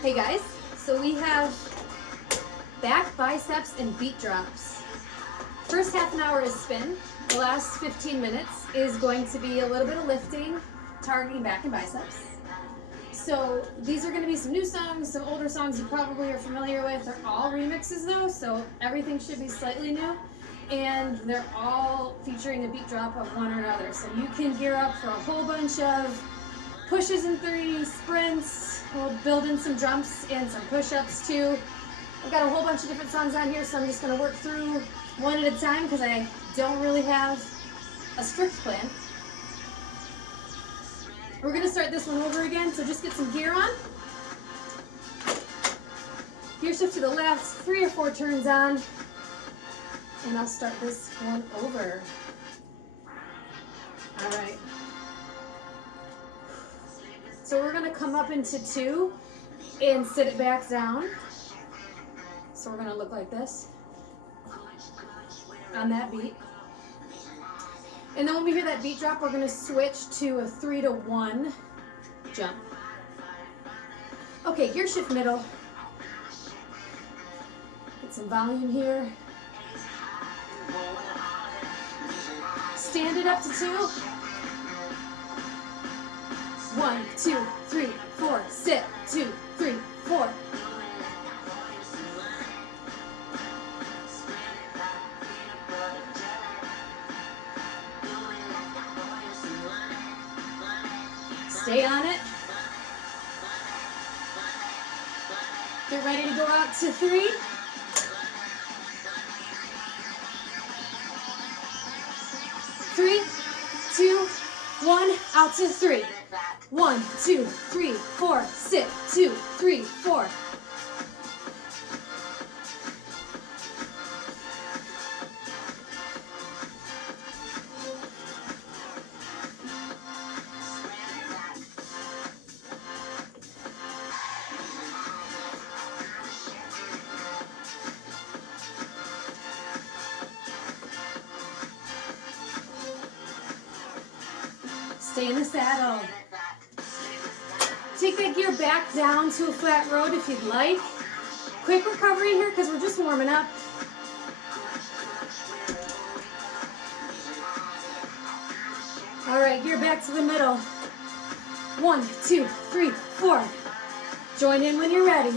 Hey guys, so we have back, biceps, and beat drops. First half an hour is spin. The last 15 minutes is going to be a little bit of lifting, targeting back and biceps. So these are going to be some new songs, some older songs you probably are familiar with. They're all remixes though, so everything should be slightly new. And they're all featuring a beat drop of one or another. So you can gear up for a whole bunch of pushes in 3, sprints. We'll build in some jumps and some push-ups too. I've got a whole bunch of different songs on here, so I'm just going to work through one at a time because I don't really have a strict plan. We're going to start this one over again, so just get some gear on. Gear shift to the left, 3 or 4 turns on, and I'll start this one over. All right. So we're going to come up into 2 and sit it back down. So we're going to look like this on that beat. And then when we hear that beat drop, we're going to switch to a 3 to 1 jump. Okay, gear shift middle. Get some volume here. Stand it up to 2. 1, 2, 3, 4, sit, 2, 3, 4. Stay on it. Get ready to go out to 3. 3, 2, 1, out to 3. 1, 2, 3, 4, sit, 2, 3, 4. Stay in the saddle. Take that gear back down to a flat road if you'd like. Quick recovery here because we're just warming up. All right, gear back to the middle. 1, 2, 3, 4. Join in when you're ready.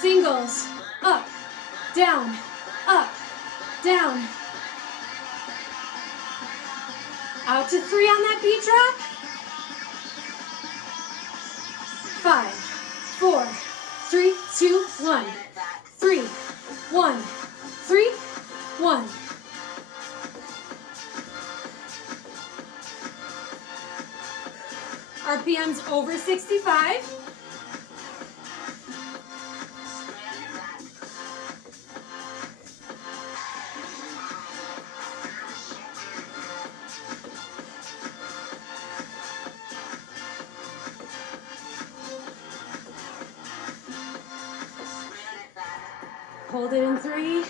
Singles, up, down, down. Out to 3 on that beat drop. 5, 4, 3, 2, 1. 3, 1, 3, 1. RPM's over 65. Hold it in 3.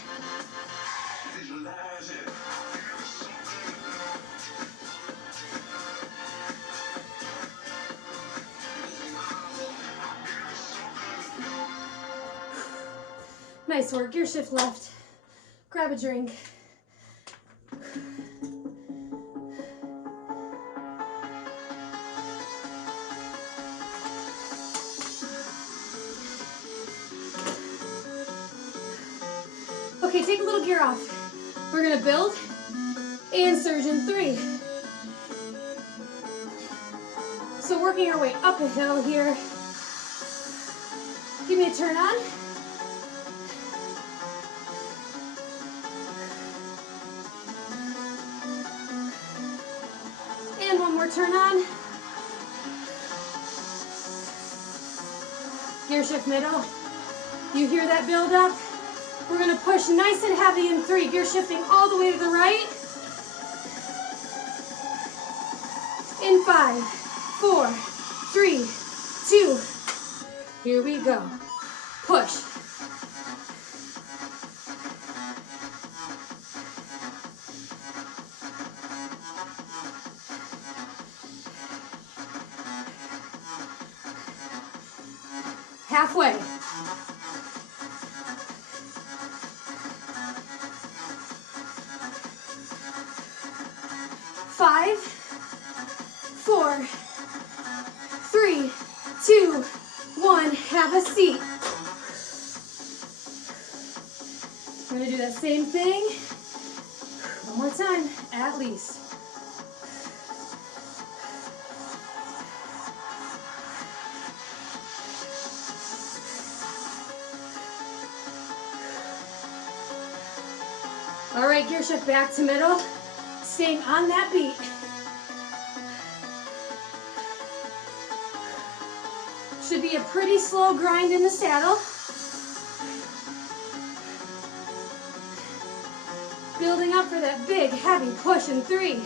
Nice work. Gear shift left. Grab a drink. Okay, take a little gear off. We're gonna build and surge in 3. So working our way up a hill here. Give me a turn on. And one more turn on. Gear shift middle. You hear that build up? We're gonna push nice and heavy in 3. Gear shifting all the way to the right. In 5, 4, 3, 2. Here we go. Push. Halfway. 5, 4, 3, 2, 1. Have a seat. We're gonna do that same thing. One more time, at least. All right, gear shift back to middle. Staying on that beat. Should be a pretty slow grind in the saddle. Building up for that big, heavy push in 3.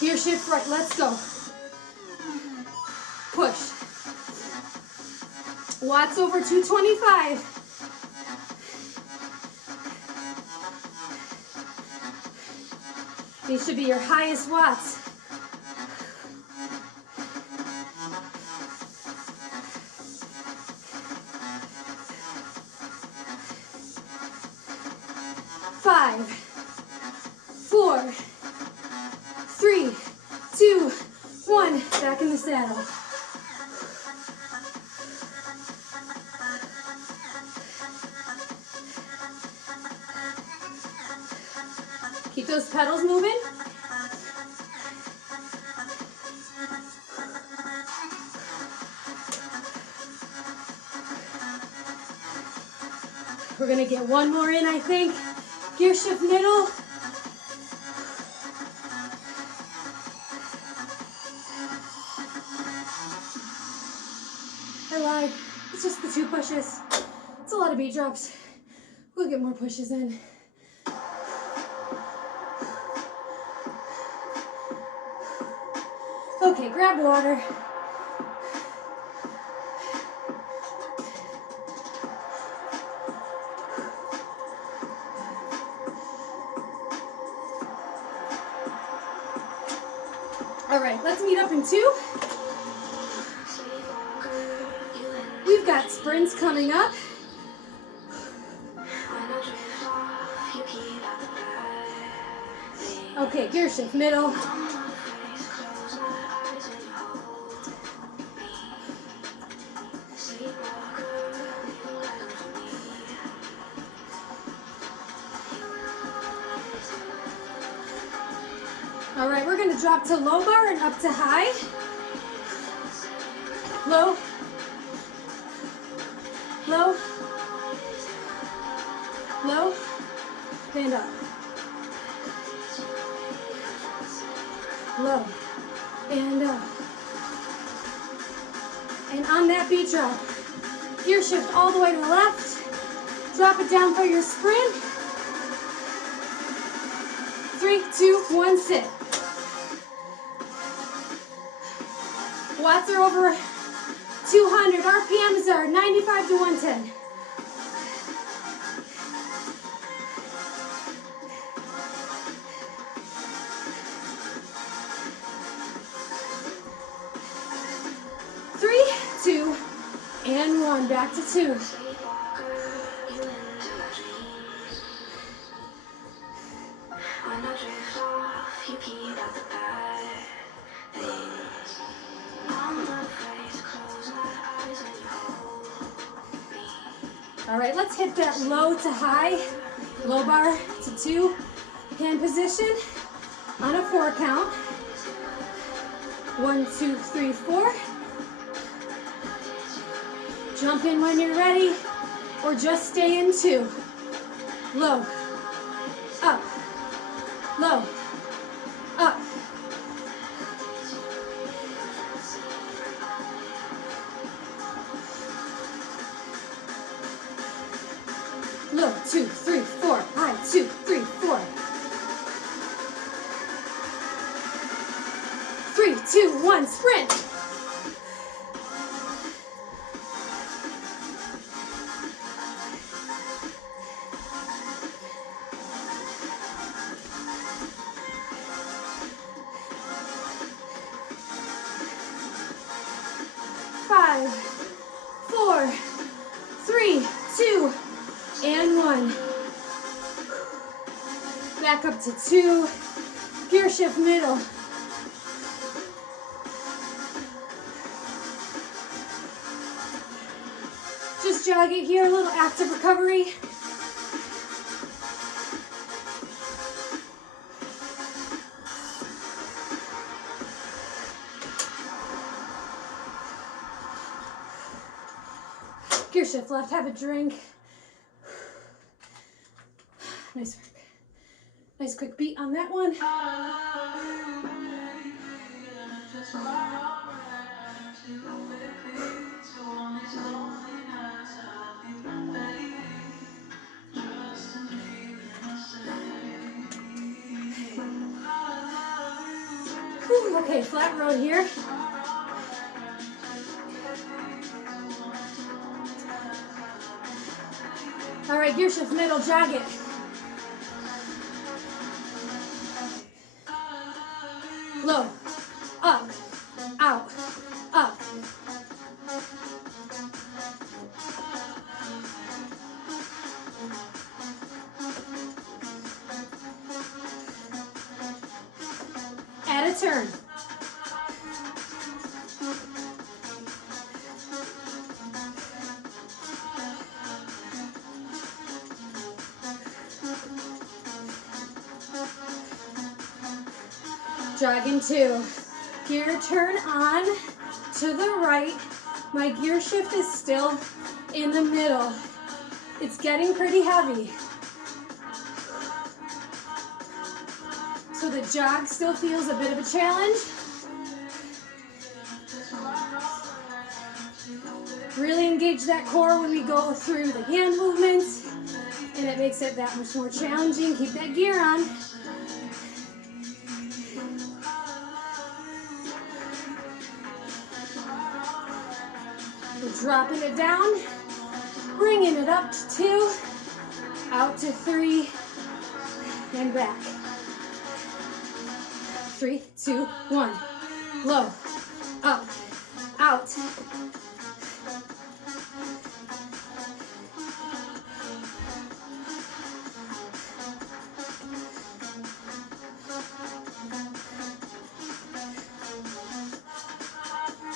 Gear shift right, let's go. Push. Watts over 225. These should be your highest watts. Five, 4, 3, 2, 1. Back in the saddle. Keep those pedals moving. We're gonna get one more in, I think. Gear shift middle. I lied. It's just the 2 pushes. It's a lot of beat drops. We'll get more pushes in. Okay, grab water. All right, let's meet up in 2. We've got sprints coming up. Okay, gear shift middle. All right, we're gonna drop to low bar and up to high. Low, low, low, and up. Low, and up. And on that beat drop, gear shift all the way to the left. Drop it down for your sprint. 3, 2, 1, sit. Watts are over 200. RPMs are 95 to 110. Three, 2, and 1. Back to 2. All right, let's hit that low to high, low bar to 2, hand position on a 4 count. 1, 2, 3, 4. Jump in when you're ready, or just stay in 2. Low, up, low, up. Low, 2, 3, 4, high, 2, 3, 4. 3, 2, 1, sprint. Five, 4, 3, 2, and 1. Back up to 2. Gear shift middle. Just jog it here, a little active recovery. Gear shift left, have a drink. Nice work. Nice quick beat on that one. Whew, okay, flat road here. All right, gear shift middle, jog it. Low, up, out, up. Add a turn. Jog in 2. Gear turn on to the right. My gear shift is still in the middle. It's getting pretty heavy. So the jog still feels a bit of a challenge. Really engage that core when we go through the hand movements, and it makes it that much more challenging. Keep that gear on. We're dropping it down, bringing it up to 2, out to 3, and back. 3, 2, 1. Low, up, out.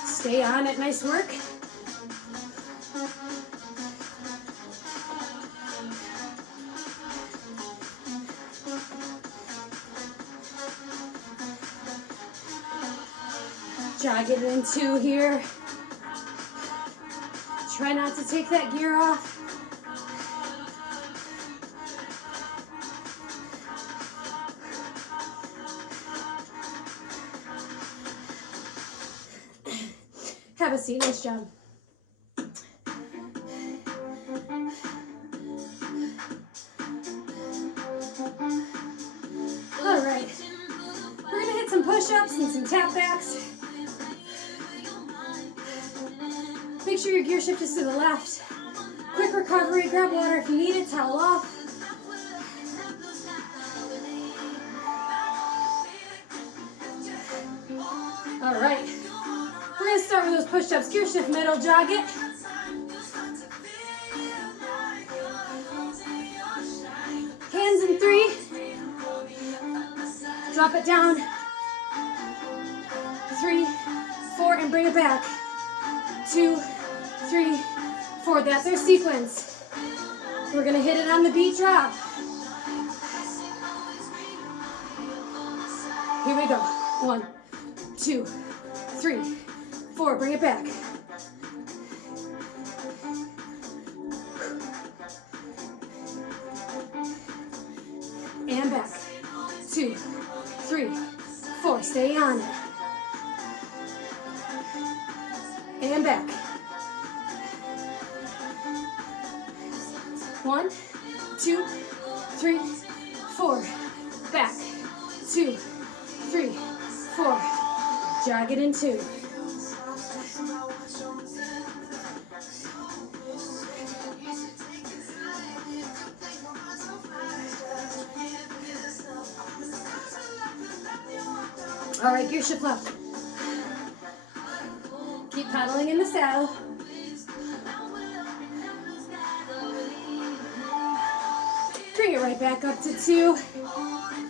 Stay on it, nice work. Jog it in 2 here. Try not to take that gear off. Have a seat, nice job. All right, we're gonna hit some push-ups and some tap backs. Make sure your gear shift is to the left. Quick recovery, grab water if you need it, towel off. All right, we're gonna start with those push-ups. Gear shift middle, jog it. Hands in 3. Drop it down. 3, 4, and bring it back. 2, 3, 4. That's our sequence. We're gonna hit it on the beat drop. Here we go. 1, 2, 3, 4. Bring it back. Stay on it. And back. 1, 2, 3, 4. Back. 2, 3, 4. Jog it in 2. All right, gear shift left. Keep pedaling in the saddle. Bring it right back up to 2.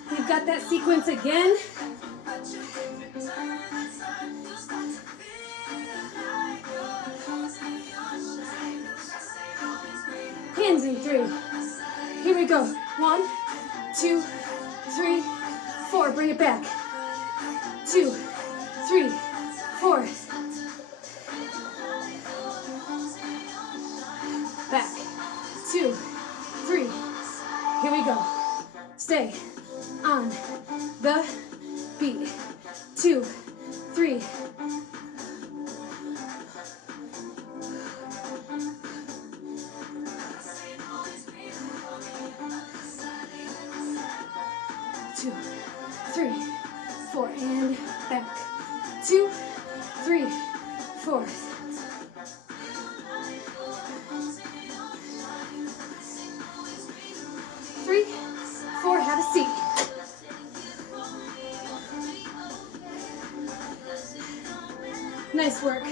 We've got that sequence again. Hands in 3. Here we go. 1, 2, 3, 4. Bring it back. 2, 3, 4. Back. 2, 3. Here we go. Stay on the beat. 2, 3. Two, 3, 4, and back. 2, 3, 4. 3, 4, have a seat. Nice work.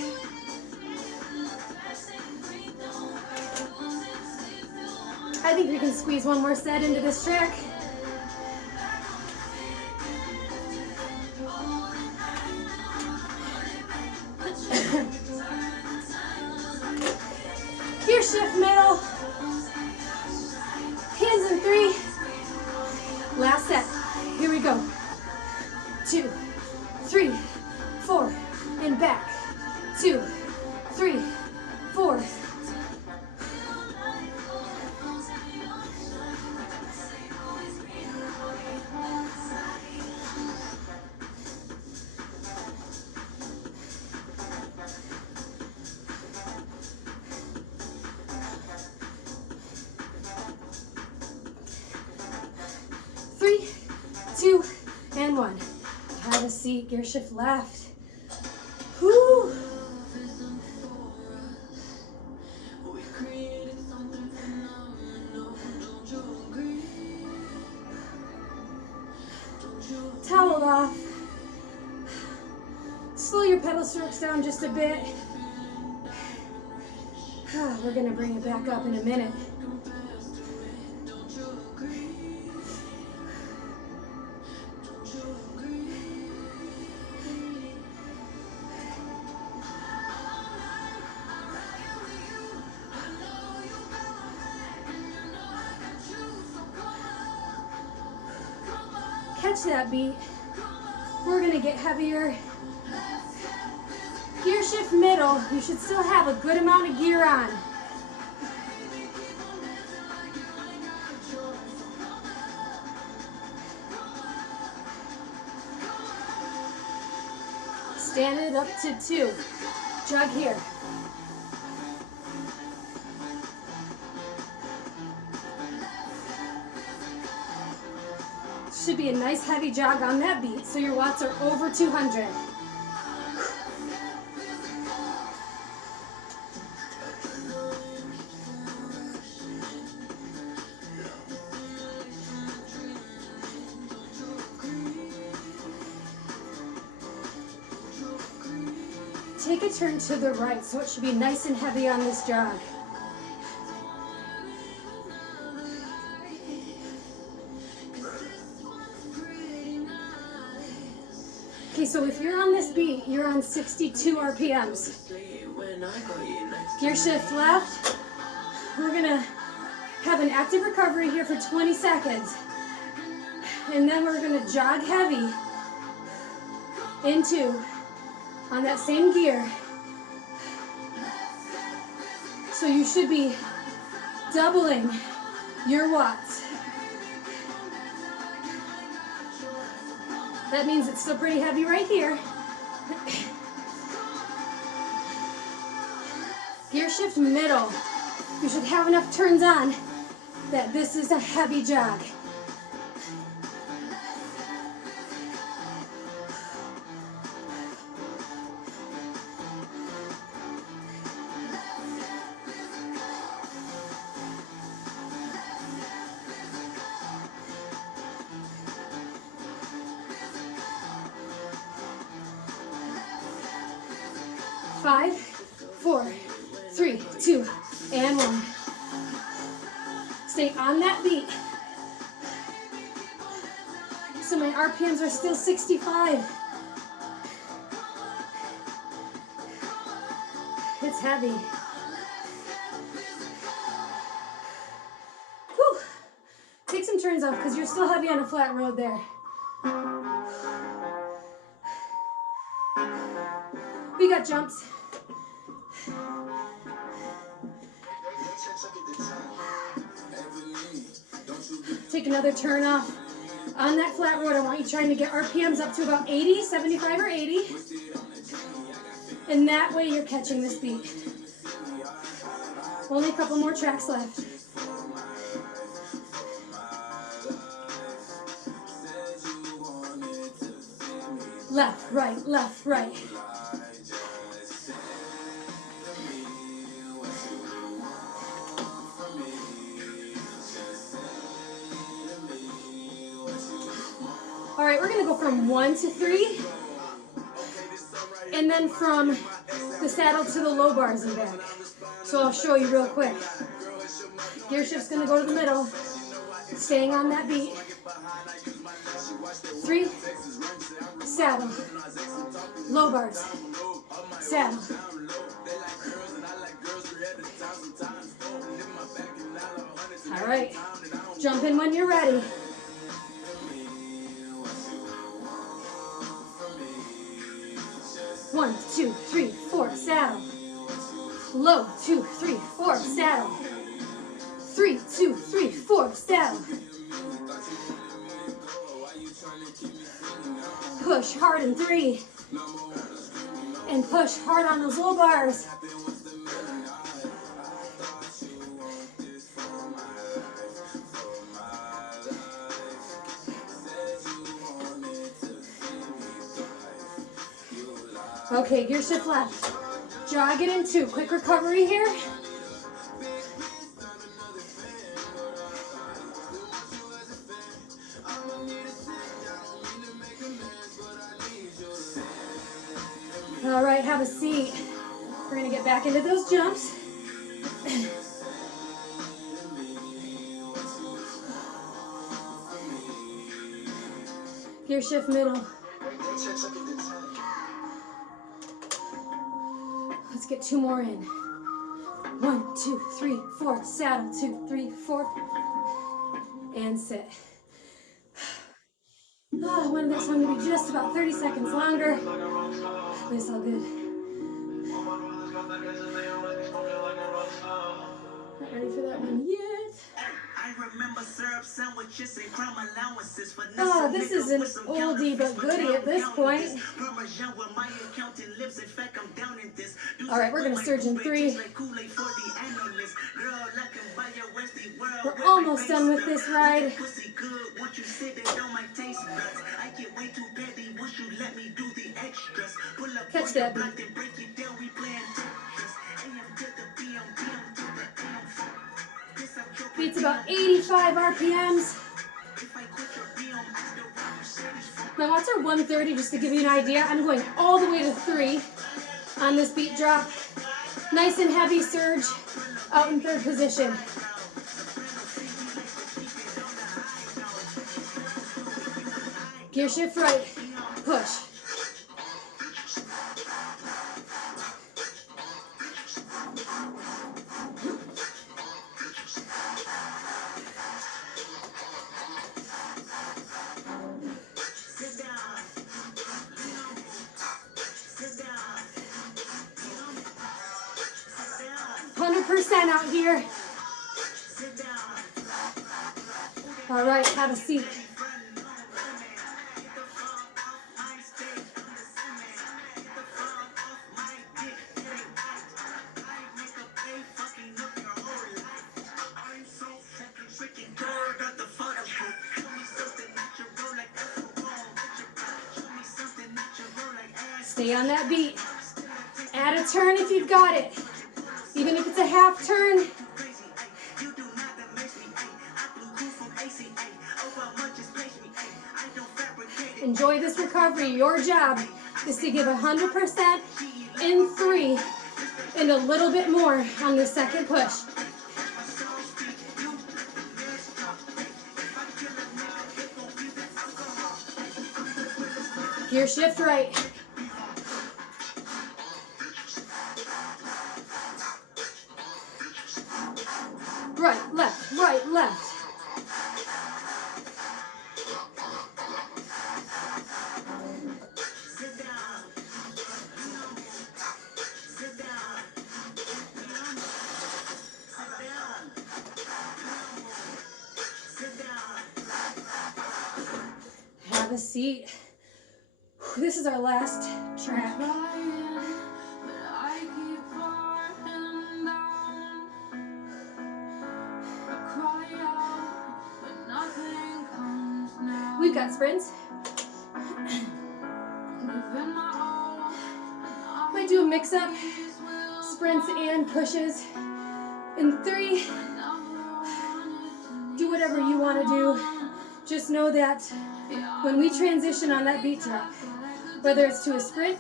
I think we can squeeze one more set into this track. Gear shift middle. Hands in 3. Last set. Here we go. 2, 3, 4, and back. 2, 3, 4. Three, 2, and 1. Have a seat. Gear shift left. Whoo. Towel off. Slow your pedal strokes down just a bit. We're gonna bring it back up in a minute. Catch that beat. We're gonna get heavier. Gear shift middle. You should still have a good amount of gear on. Stand it up to 2. Jog here. Should be a nice heavy jog on that beat, so your watts are over 200. Take a turn to the right, so it should be nice and heavy on this jog. Okay, so if you're on this beat, you're on 62 RPMs. Gear shift left. We're gonna have an active recovery here for 20 seconds. And then we're gonna jog heavy into on that same gear. So you should be doubling your watts. That means it's still pretty heavy right here. Gear shift middle. You should have enough turns on that this is a heavy jog. Five, 4, 3, 2, and 1. Stay on that beat. So my RPMs are still 65. It's heavy. Whew. Take some turns off because you're still heavy on a flat road there. We got jumps. Take another turn off. On that flat road, I want you trying to get RPMs up to about 80, 75 or 80. And that way you're catching this beat. Only a couple more tracks left. Left, right, left, right. All right, we're gonna go from 1 to 3, and then from the saddle to the low bars and back. So I'll show you real quick. Gear shift's gonna go to the middle, staying on that beat. 3, saddle, low bars, saddle. All right, jump in when you're ready. One, 2, 3, 4, saddle. Low, 2, 3, 4, saddle. 3, 2, 3, 4, saddle. Push hard in 3. And push hard on those low bars. Okay, gear shift left. Jog it in 2. Quick recovery here. All right, have a seat. We're gonna get back into those jumps. Gear shift middle. Let's get 2 more in. 1, 2, 3, 4, saddle, 2, 3, 4, and sit. Oh, I wanted that song to be just about 30 seconds longer, but it's all good. Not ready for that one yet. Oh, this is an oldie but goodie at this point. All right, we're gonna surge in 3. We're almost done with this ride. Catch that beat. Beats about 85 RPMs. My watts are 130, just to give you an idea. I'm going all the way to 3 on this beat drop. Nice and heavy surge out in 3rd position. Gear shift right, push. Out here. All right, have a seat. Stay on that beat. Add a turn if you've got it. Even if it's a half turn. Enjoy this recovery. Your job is to give 100% in 3 and a little bit more on the second push. Gear shift right. Right, left, right, left. Have a seat. This is our last track. We've got sprints. Might do a mix up, sprints and pushes. In 3, do whatever you want to do. Just know that when we transition on that beat drop, whether it's to a sprint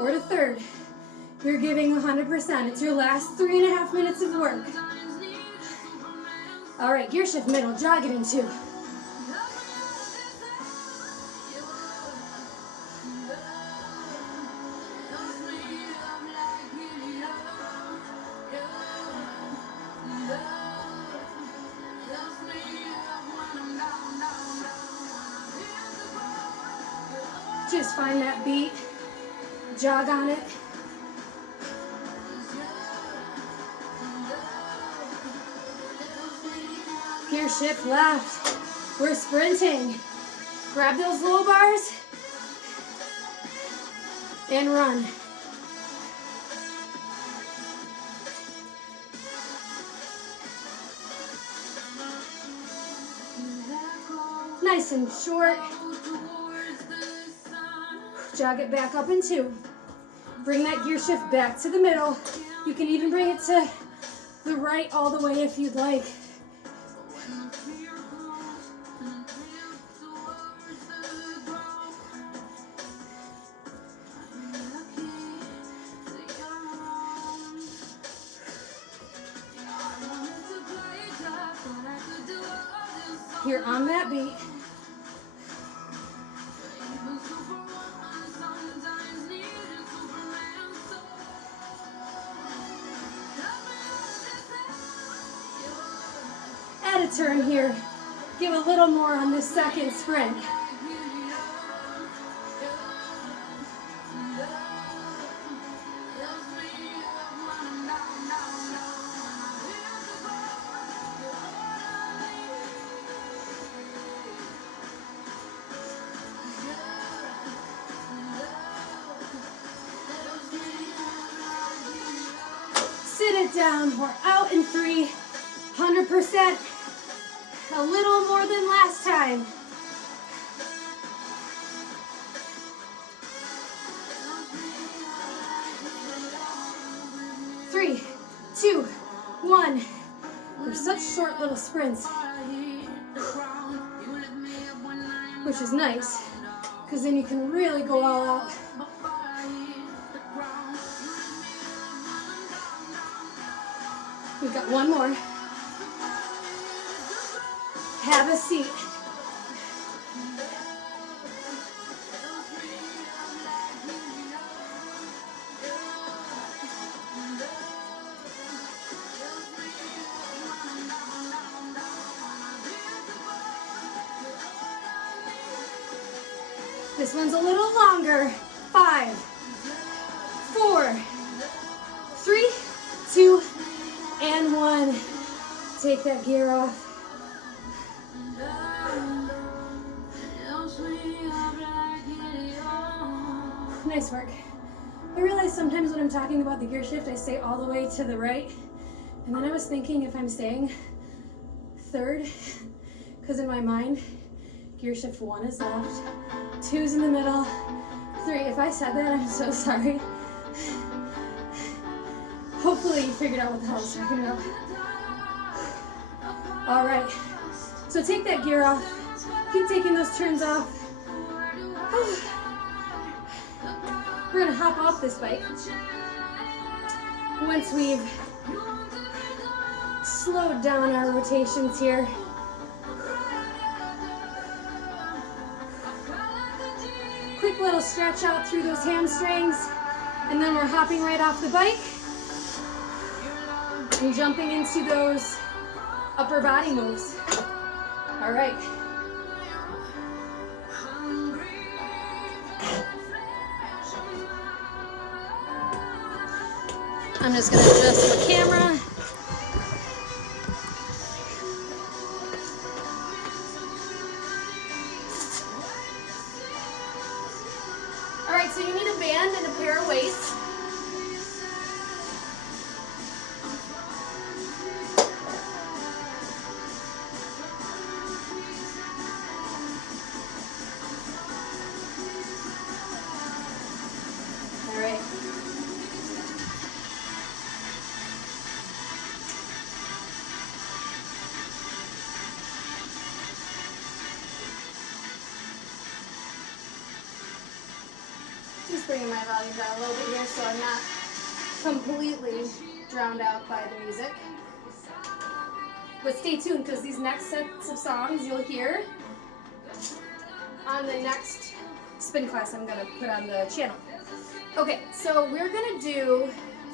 or to third, you're giving 100%. It's your last 3.5 minutes of work. All right, gear shift middle, jog it in 2. Just find that beat, jog on it. Gear shift left. We're sprinting. Grab those low bars and run. Nice and short. Jog it back up in 2. Bring that gear shift back to the middle. You can even bring it to the right all the way if you'd like. You're on that beat. Add a turn here. Give a little more on this second sprint. Sit it down. We're out in 3. 100%. A little more than last time. Three, 2, 1. They're such short little sprints, which is nice, because then you can really go all out. We've got one more. Have a seat. This one's a little longer. 5, 4, 3, 2, and 1. Take that gear off. Nice work. I realize sometimes when I'm talking about the gear shift, I say all the way to the right. And then I was thinking if I'm saying third, because in my mind, gear shift 1 is left, 2's in the middle, 3. If I said that, I'm so sorry. Hopefully you figured out what the hell I was talking about. All right, so take that gear off. Keep taking those turns off. We're gonna hop off this bike once we've slowed down our rotations here. Quick little stretch out through those hamstrings, and then we're hopping right off the bike and jumping into those upper body moves. All right. I'm just gonna adjust my camera. All right, so you need a band and a pair of weights. All right. Just bringing my volume down a little bit here so I'm not completely drowned out by the music. But stay tuned, because these next sets of songs you'll hear on the next spin class I'm going to put on the channel. Okay, so we're going to do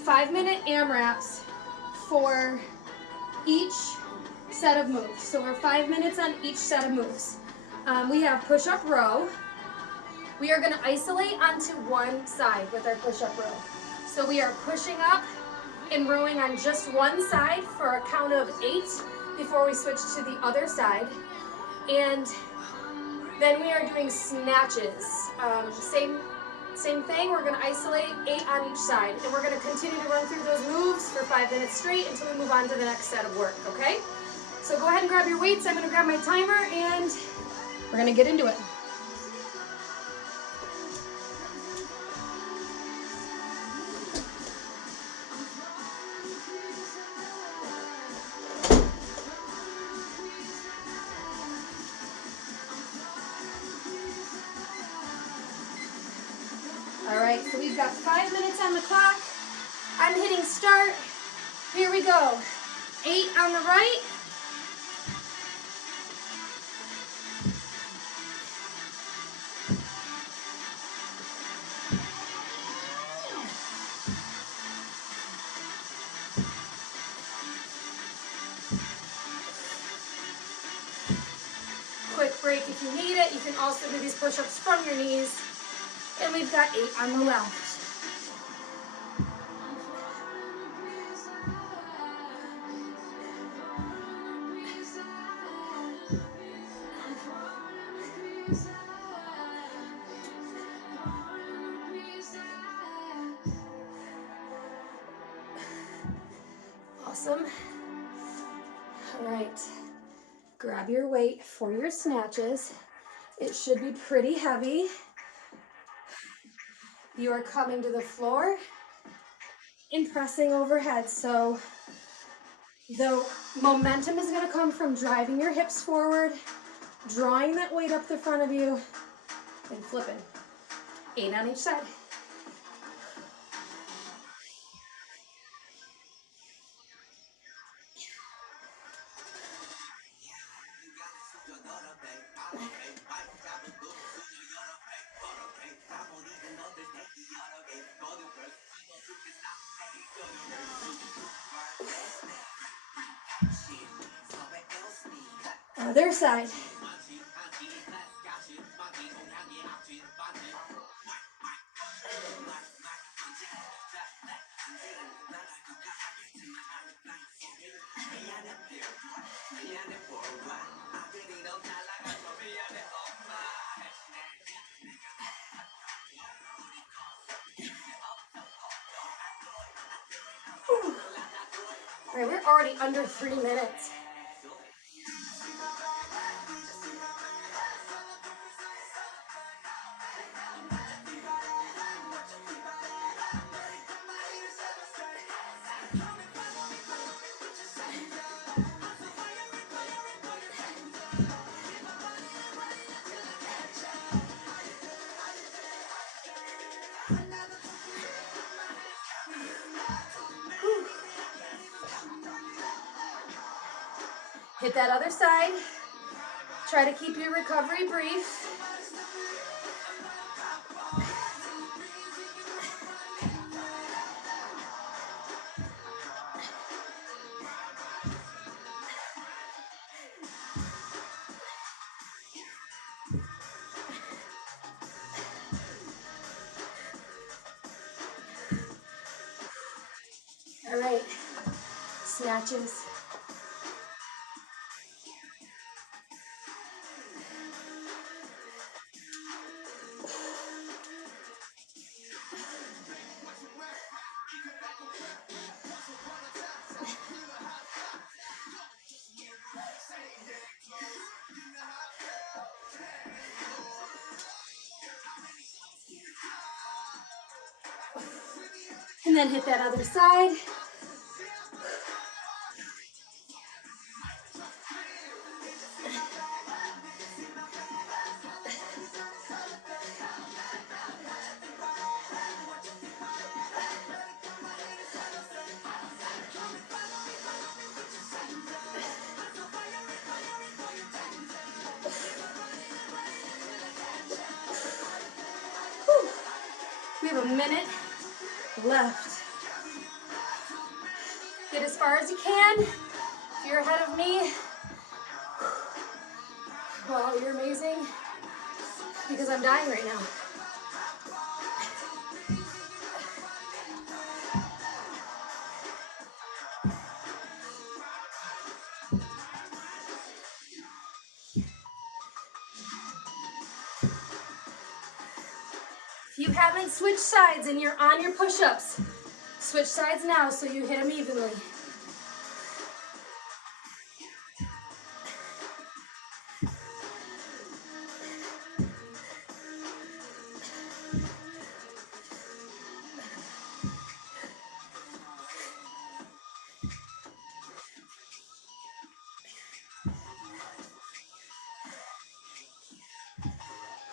5-minute AMRAPs for each set of moves. So we're 5 minutes on each set of moves. We have push-up row. We are going to isolate onto one side with our push-up row. So we are pushing up and rowing on just one side for a count of 8 before we switch to the other side. And then we are doing snatches. Same thing, we're going to isolate 8 on each side. And we're going to continue to run through those moves for 5 minutes straight until we move on to the next set of work, okay? So go ahead and grab your weights. I'm going to grab my timer and we're going to get into it. All right, so we've got 5 minutes on the clock. I'm hitting start. Here we go. 8 on the right. Quick break if you need it. You can also do these push-ups from your knees. And we've got 8 on the left. Awesome. All right. Grab your weight for your snatches. It should be pretty heavy. You are coming to the floor and pressing overhead. So the momentum is going to come from driving your hips forward, drawing that weight up the front of you, and flipping. 8 on each side. Other side. All right, we're already under 3 minutes. Hit that other side. Try to keep your recovery brief. All right, snatches. And then hit that other side. Whew. We have a minute left. Get as far as you can. If you're ahead of me, well, you're amazing because I'm dying right now. If you haven't switched sides and you're on your push-ups, switch sides now so you hit them evenly.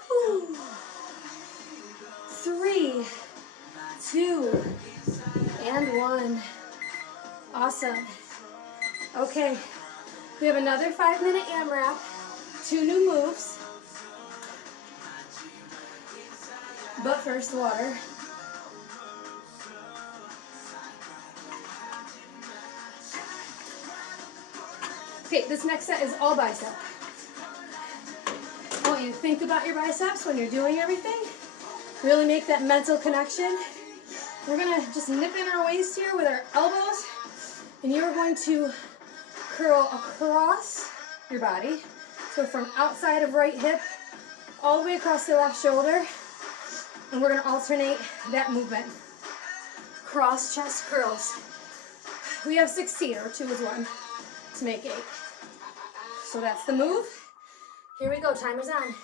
Whew. 3, 2, and 1. Awesome. Okay, we have another 5-minute AMRAP, 2 new moves. But first, water. Okay, this next set is all bicep. I want you to think about your biceps when you're doing everything. Really make that mental connection. We're gonna just nip in our waist here with our elbows, and you're going to curl across your body. So from outside of right hip, all the way across the left shoulder, and we're gonna alternate that movement. Cross chest curls. We have 16, or 2 is 1, to make 8. So that's the move. Here we go, timer's on.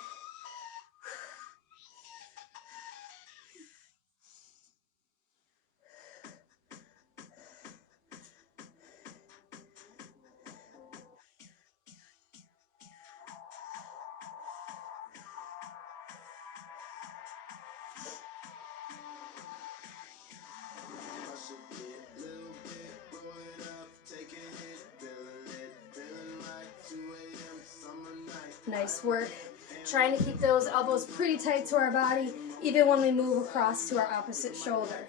Nice work. Trying to keep those elbows pretty tight to our body, even when we move across to our opposite shoulder.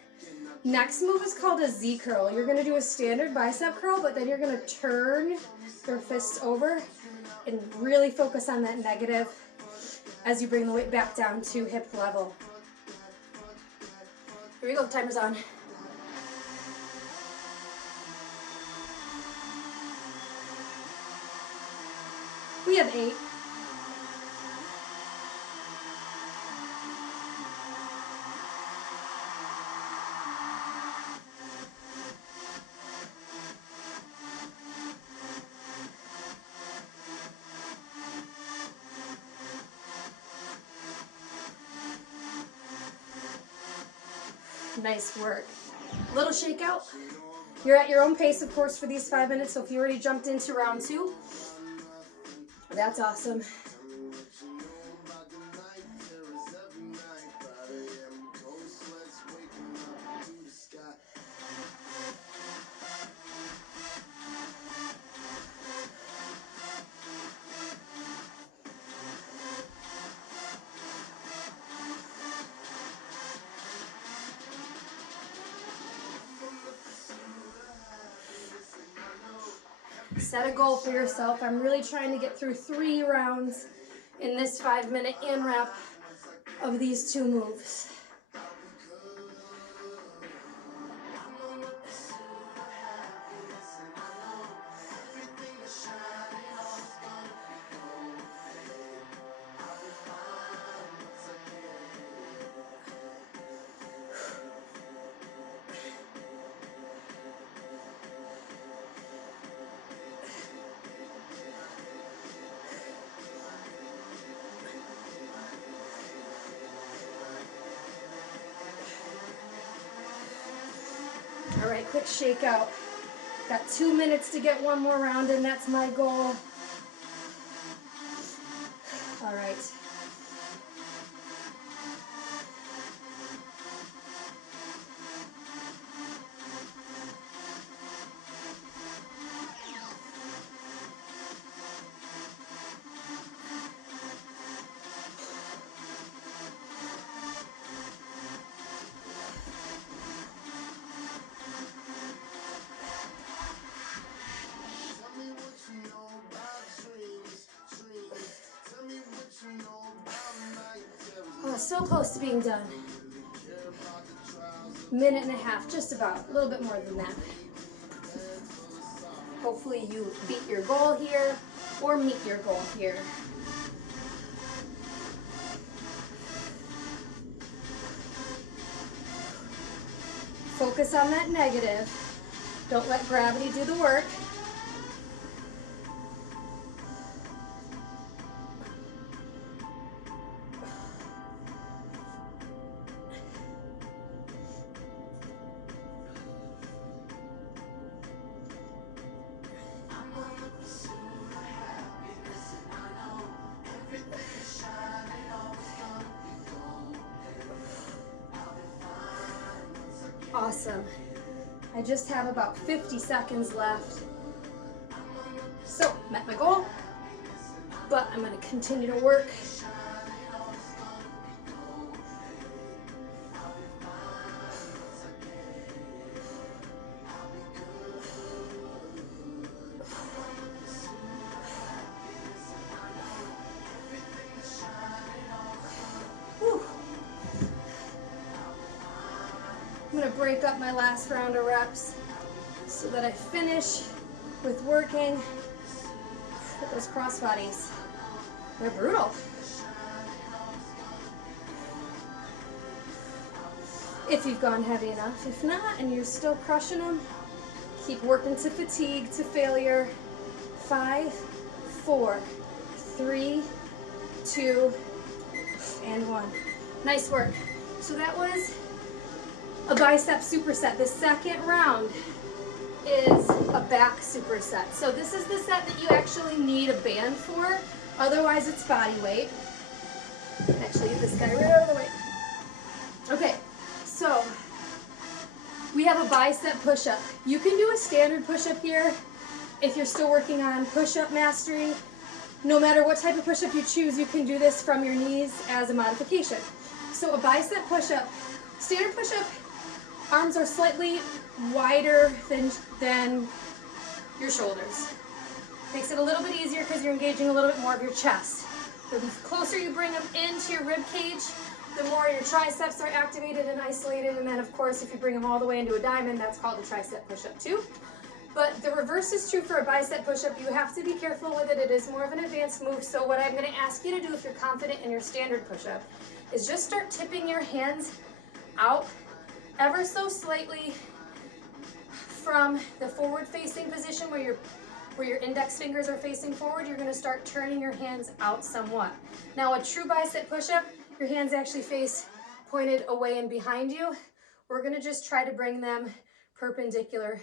Next move is called a Z curl. You're gonna do a standard bicep curl, but then you're gonna turn your fists over and really focus on that negative as you bring the weight back down to hip level. Here we go, timer's on. We have 8. Nice work. Little shakeout. You're at your own pace, of course, for these 5 minutes, so if you already jumped into round 2, that's awesome. Set a goal for yourself. I'm really trying to get through 3 rounds in this 5-minute AMRAP of these 2 moves. All right, quick shakeout. Got 2 minutes to get 1 more round in, that's my goal. All right. Oh, so close to being done. 1.5 minutes, just about, a little bit more than that. Hopefully you beat your goal here or meet your goal here. Focus on that negative. Don't let gravity do the work. Awesome. I just have about 50 seconds left. So, met my goal, but I'm going to continue to work. Whew. I'm going to break up my last round of reps so that I finish with working with those cross bodies. They're brutal. If you've gone heavy enough. If not, and you're still crushing them, keep working to fatigue, to failure. 5, 4, 3, 2, and 1. Nice work. So that was a bicep superset. The second round is a back superset. So this is the set that you actually need a band for. Otherwise, it's body weight. Actually, get this guy right out of the way. Okay, so we have a bicep push-up. You can do a standard push-up here if you're still working on push-up mastery. No matter what type of push-up you choose, you can do this from your knees as a modification. So a bicep push-up, standard push-up, arms are slightly wider than your shoulders. Makes it a little bit easier because you're engaging a little bit more of your chest. The closer you bring them into your rib cage, the more your triceps are activated and isolated. And then of course, if you bring them all the way into a diamond, that's called a tricep push-up too. But the reverse is true for a bicep push-up. You have to be careful with it. It is more of an advanced move. So what I'm going to ask you to do if you're confident in your standard push-up is just start tipping your hands out ever so slightly from the forward-facing position where your index fingers are facing forward. You're going to start turning your hands out somewhat. Now, a true bicep push-up, your hands actually face pointed away and behind you. We're going to just try to bring them perpendicular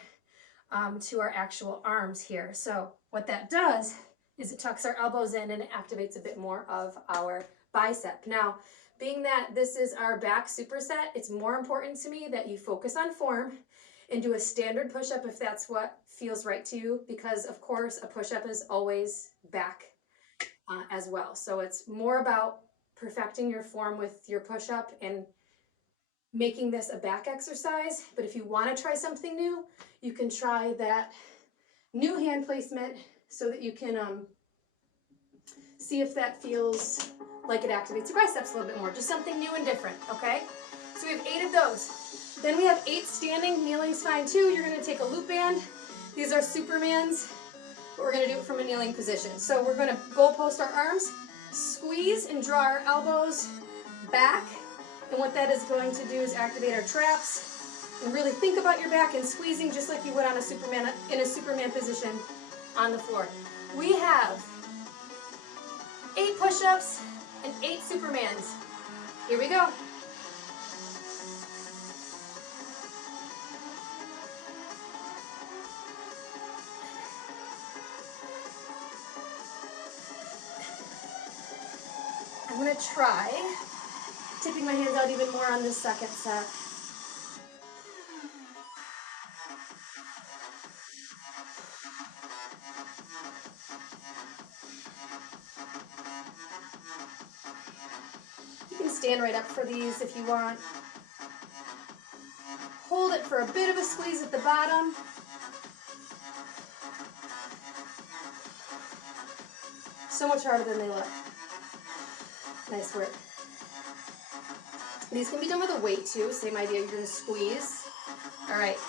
to our actual arms here. So what that does is it tucks our elbows in and it activates a bit more of our bicep. Now, being that this is our back superset, it's more important to me that you focus on form and do a standard push-up if that's what feels right to you, because of course a push-up is always back as well. So it's more about perfecting your form with your push-up and making this a back exercise. But if you want to try something new, you can try that new hand placement so that you can see if that feels like it activates your biceps a little bit more. Just something new and different, okay? So we have 8 of those. Then we have 8 standing. Kneeling's fine too. You're gonna take a loop band. These are Supermans, but we're gonna do it from a kneeling position. So we're gonna goal post our arms, squeeze and draw our elbows back. And what that is going to do is activate our traps. And really think about your back and squeezing just like you would on a Superman, in a Superman position on the floor. We have 8 push-ups and 8 Supermans. Here we go. I'm gonna try tipping my hands out even more on this second set. You can stand right up for these if you want. Hold it for a bit of a squeeze at the bottom. So much harder than they look. Nice work. These can be done with a weight too. Same idea, you're gonna squeeze. All right.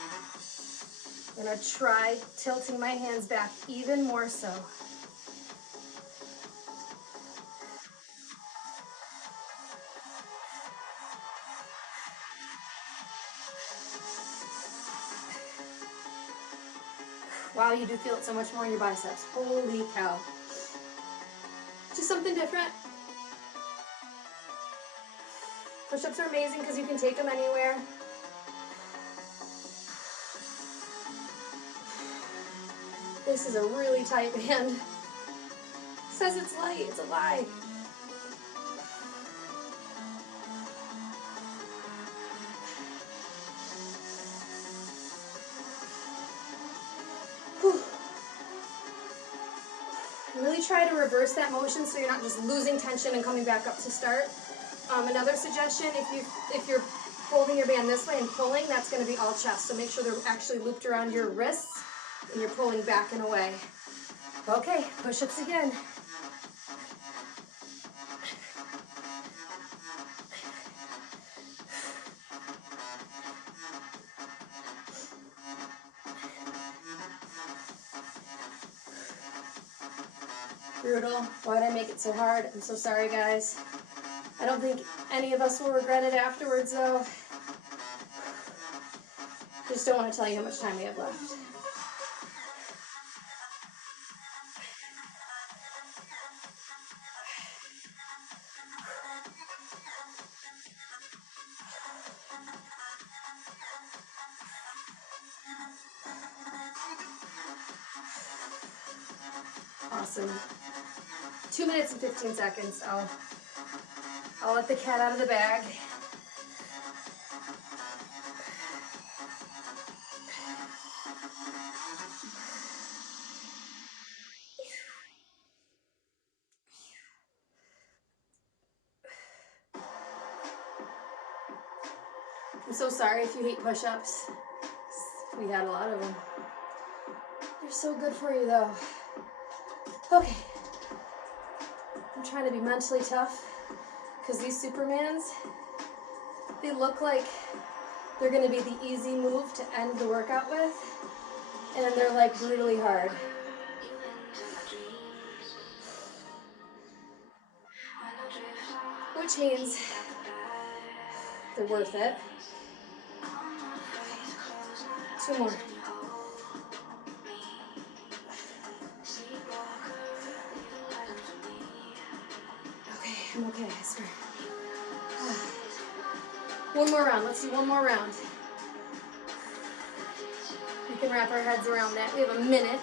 I'm gonna try tilting my hands back even more so. Wow, you do feel it so much more in your biceps. Holy cow. Just something different. Push-ups are amazing because you can take them anywhere. This is a really tight band. It says it's light, it's a lie. Whew. Really try to reverse that motion so you're not just losing tension and coming back up to start. Another suggestion, if you're holding your band this way and pulling, that's going to be all chest. So make sure they're actually looped around your wrists and you're pulling back and away. Okay, push-ups again. Brutal. Why did I make it so hard? I'm so sorry, guys. I don't think any of us will regret it afterwards, though. Just don't want to tell you how much time we have left. Awesome. 2 minutes and 15 seconds. I'll let the cat out of the bag. I'm so sorry if you hate push-ups. We had a lot of them. They're so good for you, though. Okay. I'm trying to be mentally tough because these Supermans, they look like they're going to be the easy move to end the workout with, and then they're like brutally hard. Which means they're worth it. 2 more. Okay, I'm okay, I swear. One more round, let's do one more round. We can wrap our heads around that. We have a minute.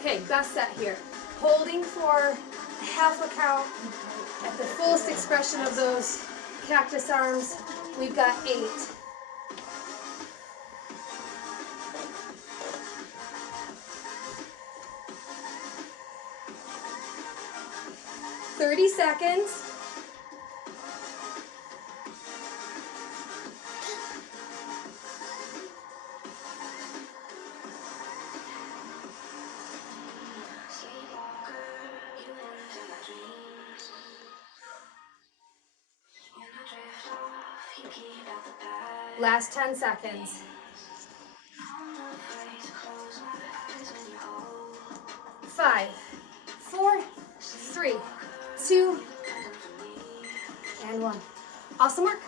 Okay, best set here. Holding for half a count at the fullest expression of those cactus arms. We've got 8. 30 seconds. Last 10 seconds. 5, 4, 3, 2, and 1. Awesome work.